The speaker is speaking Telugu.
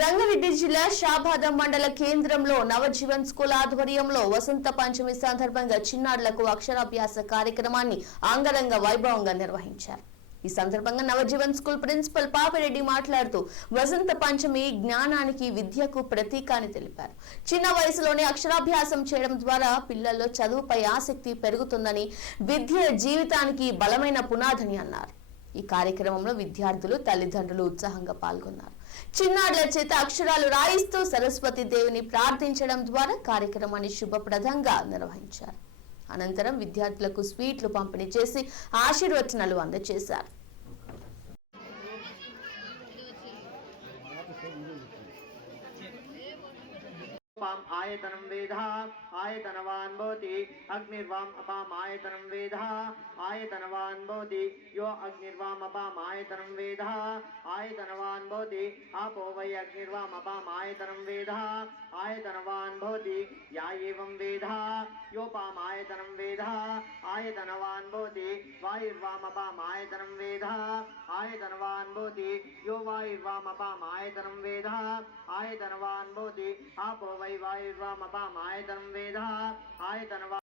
రంగారెడ్డి జిల్లా షాబాదం మండల కేంద్రంలో నవజీవన్ స్కూల్ ఆధ్వర్యంలో వసంత పంచమి సందర్భంగా చిన్నారులకు అక్షరాభ్యాస కార్యక్రమాన్ని అంగరంగ వైభవంగా నిర్వహించారు. ఈ సందర్భంగా నవజీవన్ స్కూల్ ప్రిన్సిపల్ పాపిరెడ్డి మాట్లాడుతూ వసంత పంచమి జ్ఞానానికి విద్యకు ప్రతీక అని తెలిపారు. చిన్న వయసులోనే అక్షరాభ్యాసం చేయడం ద్వారా పిల్లల్లో చదువుపై ఆసక్తి పెరుగుతుందని, విద్య జీవితానికి బలమైన పునాదని అన్నారు. ఈ కార్యక్రమంలో విద్యార్థులు, తల్లిదండ్రులు ఉత్సాహంగా పాల్గొన్నారు. చిన్నారుల చేత అక్షరాలు రాయిస్తూ సరస్వతి దేవిని ప్రార్థించడం ద్వారా కార్యక్రమాన్ని శుభప్రదంగా నిర్వహించారు. అనంతరం విద్యార్థులకు స్వీట్లు పంపిణీ చేసి ఆశీర్వచనాలు అందజేశారు. आयतनं वेदः आयतनवान् भवति अग्निर्वाम् अपाम् आयतनं वेदः आयतनवान् भवति यो अग्निर्वाम् अपाम् आयतनं वेदः आयतनवान् भवति आपो वै अग्निर्वाम् अपाम् आयतनं वेदः आयतनवान् भवति या एवं वेदः योपाम् आयतनं वेदः आयतनवान् भवति वायुर्वाम् अपाम् आयतनं वेदः आयतनवान् भवति यो वायुर्वाम् अपाम् आयतनं वेदः आयतनवान् भवति आपो वै वायुर्वाम् अपाम् आयतनं वेदः आयतनवान्